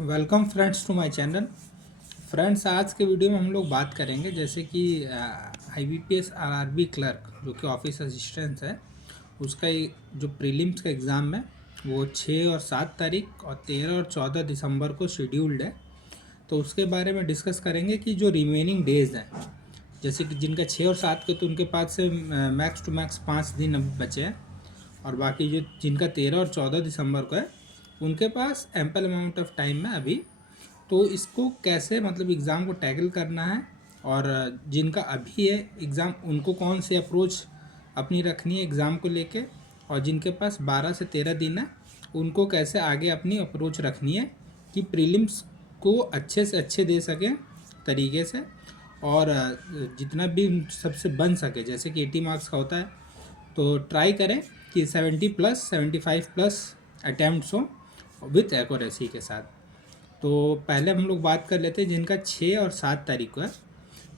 Welcome friends to my channel. Friends, आज के video में हम लोग बात करेंगे जैसे कि IBPS RRB क्लर्क जो कि ऑफिस असिस्टेंट है, उसका जो प्रीलिम्स का एग्ज़ाम है वो 6 और 7 तारीख और 13 और 14 दिसंबर को शेड्यूल्ड है। तो उसके बारे में डिस्कस करेंगे कि जो रिमेनिंग डेज़ हैं, जैसे कि जिनका 6 और 7 के, तो उनके पास से मैक्स टू मैक्स 5 दिन अब बचे हैं, और बाकी जो जिनका 13 और 14 दिसंबर को है उनके पास एम्पल अमाउंट ऑफ टाइम है अभी। तो इसको कैसे मतलब एग्ज़ाम को टैकल करना है, और जिनका अभी है एग्ज़ाम उनको कौन सी अप्रोच अपनी रखनी है एग्ज़ाम को लेके, और जिनके पास 12 से 13 दिन है उनको कैसे आगे अपनी अप्रोच रखनी है कि प्रीलिम्स को अच्छे से अच्छे दे सकें तरीके से, और जितना भी सबसे बन सके, जैसे कि 80 मार्क्स का होता है तो ट्राई करें कि 70 प्लस 75 प्लस अटैम्प्ट्स हो विथ एक्यूरेसी के साथ। तो पहले हम लोग बात कर लेते हैं जिनका 6 और 7 तारीख को है,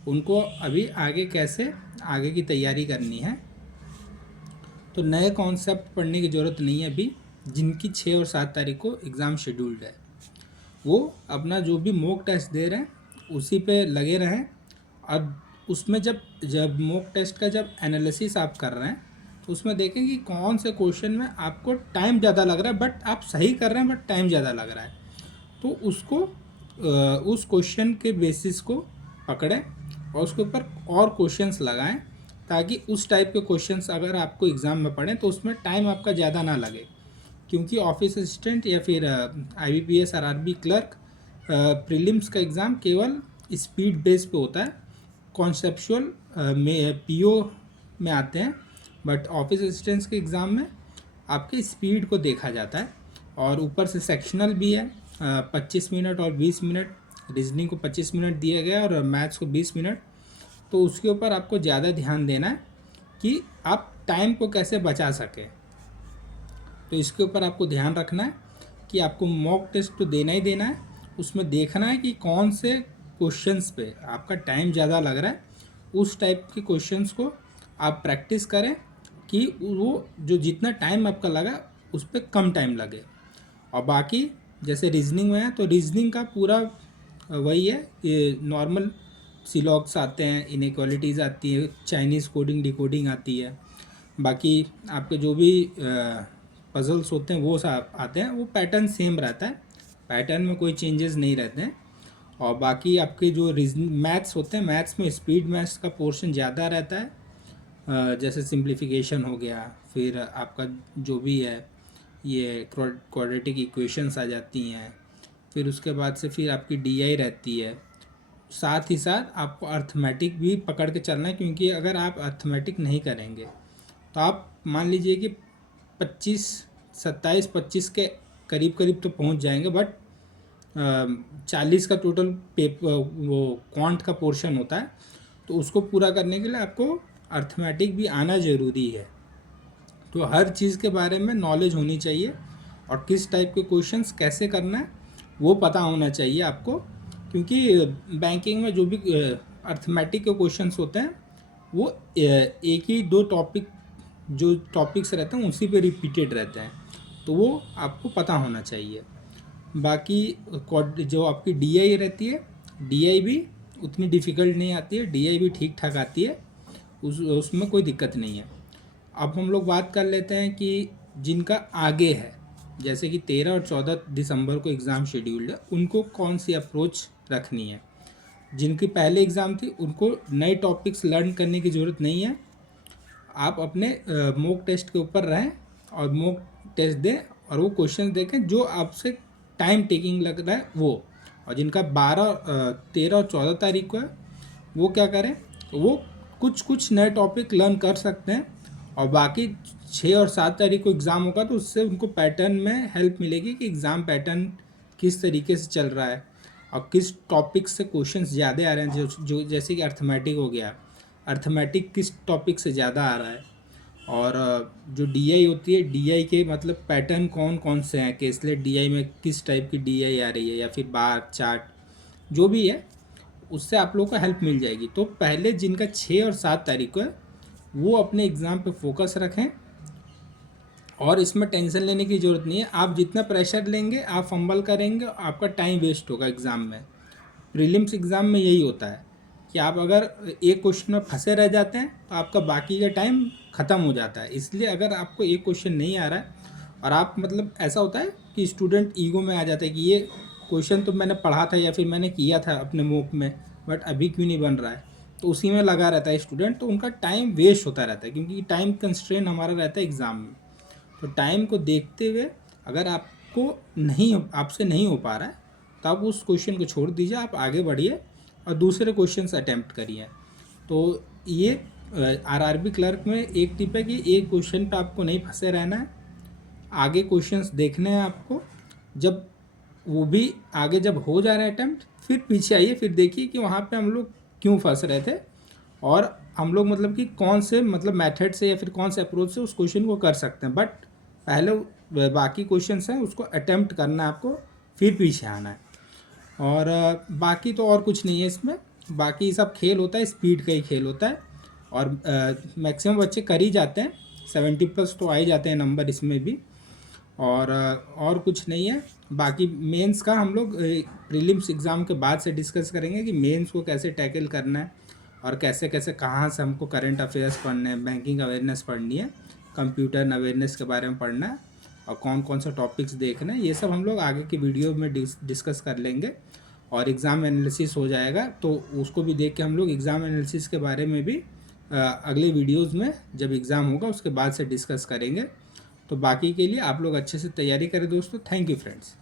उनको अभी आगे कैसे आगे की तैयारी करनी है। तो नए कॉन्सेप्ट पढ़ने की ज़रूरत नहीं है अभी। जिनकी 6 और 7 तारीख को एग्ज़ाम शेड्यूल्ड है वो अपना जो भी मॉक टेस्ट दे रहे हैं उसी पे लगे रहें, और उसमें जब जब मॉक टेस्ट का जब एनालिसिस आप कर रहे हैं तो उसमें देखें कि कौन से क्वेश्चन में आपको टाइम ज़्यादा लग रहा है, बट आप सही कर रहे हैं बट टाइम ज़्यादा लग रहा है, तो उसको उस क्वेश्चन के बेसिस को पकड़ें और उसके ऊपर और क्वेश्चंस लगाएं, ताकि उस टाइप के क्वेश्चंस अगर आपको एग्ज़ाम में पढ़ें तो उसमें टाइम आपका ज़्यादा ना लगे। क्योंकि ऑफिस असिस्टेंट या फिर IBPS RRB क्लर्क प्रीलिम्स का एग्ज़ाम केवल स्पीड बेस पे होता है, कॉन्सेप्चुअल में PO में आते हैं, बट ऑफिस असिस्टेंट्स के एग्ज़ाम में आपके स्पीड को देखा जाता है। और ऊपर से सेक्शनल भी है, 25 मिनट और 20 मिनट। रीजनिंग को 25 मिनट दिया गया और मैथ्स को 20 मिनट। तो उसके ऊपर आपको ज़्यादा ध्यान देना है कि आप टाइम को कैसे बचा सकें। तो इसके ऊपर आपको ध्यान रखना है कि आपको मॉक टेस्ट तो देना ही देना है, उसमें देखना है कि कौन से क्वेश्चंस पे आपका टाइम ज़्यादा लग रहा है, उस टाइप के क्वेश्चंस को आप प्रैक्टिस करें कि वो जो जितना टाइम आपका लगा उस पर कम टाइम लगे। और बाकी जैसे रीजनिंग में है तो रीजनिंग का पूरा वही है, ये नॉर्मल सिलॉग्स आते हैं, इनइक्वालिटीज़ आती है, चाइनीज़ कोडिंग डिकोडिंग आती है, बाकी आपके जो भी पजल्स होते हैं वो सब आते हैं, वो पैटर्न सेम रहता है, पैटर्न में कोई चेंजेस नहीं रहते हैं। और बाकी आपके जो रीजनिंग मैथ्स होते हैं, मैथ्स में स्पीड मैथ्स का पोर्शन ज़्यादा रहता है, जैसे सिंप्लीफिकेशन हो गया, फिर आपका जो भी है ये क्वाड्रेटिक इक्वेशंस आ जाती हैं, फिर उसके बाद से फिर आपकी DI रहती है। साथ ही साथ आपको अर्थमेटिक भी पकड़ के चलना है, क्योंकि अगर आप अर्थमेटिक नहीं करेंगे तो आप मान लीजिए कि 25 27 25 के करीब करीब तो पहुंच जाएंगे, बट 40 का टोटल पेपर वो क्वांट का पोर्शन होता है, तो उसको पूरा करने के लिए आपको अर्थमेटिक भी आना ज़रूरी है। तो हर चीज़ के बारे में नॉलेज होनी चाहिए, और किस टाइप के क्वेश्चंस कैसे करना है वो पता होना चाहिए आपको, क्योंकि बैंकिंग में जो भी अर्थमेटिक के क्वेश्चंस होते हैं वो एक ही दो टॉपिक जो टॉपिक्स रहते हैं उसी पे रिपीटेड रहते हैं, तो वो आपको पता होना चाहिए। बाकी जो आपकी DI रहती है, DI भी उतनी डिफ़िकल्ट नहीं आती है, DI भी ठीक ठाक आती है, उसमें कोई दिक्कत नहीं है। अब हम लोग बात कर लेते हैं कि जिनका आगे है, जैसे कि 13 और 14 दिसंबर को एग्ज़ाम शेड्यूल्ड है, उनको कौन सी अप्रोच रखनी है। जिनकी पहले एग्ज़ाम थी उनको नए टॉपिक्स लर्न करने की ज़रूरत नहीं है, आप अपने मॉक टेस्ट के ऊपर रहें और मॉक टेस्ट दें, और वो क्वेश्चन देखें जो आपसे टाइम टेकिंग लग रहा है वो। और जिनका 13 और 14 तारीख को है वो क्या करें, वो कुछ कुछ नए टॉपिक लर्न कर सकते हैं, और बाकी 6 और 7 तारीख को एग्ज़ाम होगा तो उससे उनको पैटर्न में हेल्प मिलेगी कि एग्ज़ाम पैटर्न किस तरीके से चल रहा है और किस टॉपिक से क्वेश्चंस ज़्यादा आ रहे हैं। जो जैसे कि अर्थमेटिक हो गया, अर्थमेटिक किस टॉपिक से ज़्यादा आ रहा है, और जो DI होती है, DI के मतलब पैटर्न कौन कौन से हैं, कि इसलिए DI में किस टाइप की DI आ रही है, या फिर बार चार्ट जो भी है, उससे आप लोगों को हेल्प मिल जाएगी। तो पहले जिनका 6 और 7 तारीख को है वो अपने एग्ज़ाम पे फोकस रखें, और इसमें टेंशन लेने की ज़रूरत नहीं है। आप जितना प्रेशर लेंगे, आप फंबल करेंगे, आपका टाइम वेस्ट होगा एग्ज़ाम में। प्रीलिम्स एग्ज़ाम में यही होता है कि आप अगर एक क्वेश्चन में फंसे रह जाते हैं तो आपका बाकी का टाइम ख़त्म हो जाता है। इसलिए अगर आपको एक क्वेश्चन नहीं आ रहा है और आप मतलब ऐसा होता है कि स्टूडेंट ईगो में आ जाता है कि ये क्वेश्चन तो मैंने पढ़ा था या फिर मैंने किया था अपने मॉक में, बट अभी क्यों नहीं बन रहा है, तो उसी में लगा रहता है स्टूडेंट, तो उनका टाइम वेस्ट होता रहता है क्योंकि टाइम कंस्ट्रेन हमारा रहता है एग्ज़ाम में। तो टाइम को देखते हुए अगर आपको आपसे नहीं हो पा रहा है तो आप उस क्वेश्चन को छोड़ दीजिए, आप आगे बढ़िए और दूसरे क्वेश्चन अटैम्प्ट करिए। तो ये आरआरबी क्लर्क में एक टिप है कि एक क्वेश्चन पे आपको नहीं फंसे रहना है, आगे क्वेश्चंस देखने हैं आपको। जब वो भी आगे जब हो जा रहा है अटैम्प्ट, फिर पीछे आइए, फिर देखिए कि वहाँ पे हम लोग क्यों फंस रहे थे और हम लोग मतलब कि कौन से मतलब मेथड से या फिर कौन से अप्रोच से उस क्वेश्चन को कर सकते हैं। बट पहले बाकी क्वेश्चंस हैं उसको अटैम्प्ट करना है आपको, फिर पीछे आना है। और बाकी तो और कुछ नहीं है इसमें, बाकी सब खेल होता है, स्पीड का ही खेल होता है। और मैक्सिमम बच्चे कर ही जाते हैं, 70+ तो आ ही जाते हैं नंबर इसमें भी। और कुछ नहीं है। बाकी मेंस का हम लोग प्रीलिम्स एग्ज़ाम के बाद से डिस्कस करेंगे कि मेंस को कैसे टैकल करना है और कैसे कैसे कहाँ से हमको करंट अफेयर्स पढ़ने हैं, बैंकिंग अवेयरनेस पढ़नी है, कंप्यूटर अवेयरनेस के बारे में पढ़ना है और कौन कौन सा टॉपिक्स देखना है, ये सब हम लोग आगे की वीडियो में डिस्कस कर लेंगे। और एग्ज़ाम एनालिसिस हो जाएगा तो उसको भी देख के हम लोग एग्ज़ाम एनालिसिस के बारे में भी अगले वीडियोज़ में जब एग्ज़ाम होगा उसके बाद से डिस्कस करेंगे। तो बाकी के लिए आप लोग अच्छे से तैयारी करें दोस्तों। Thank you friends.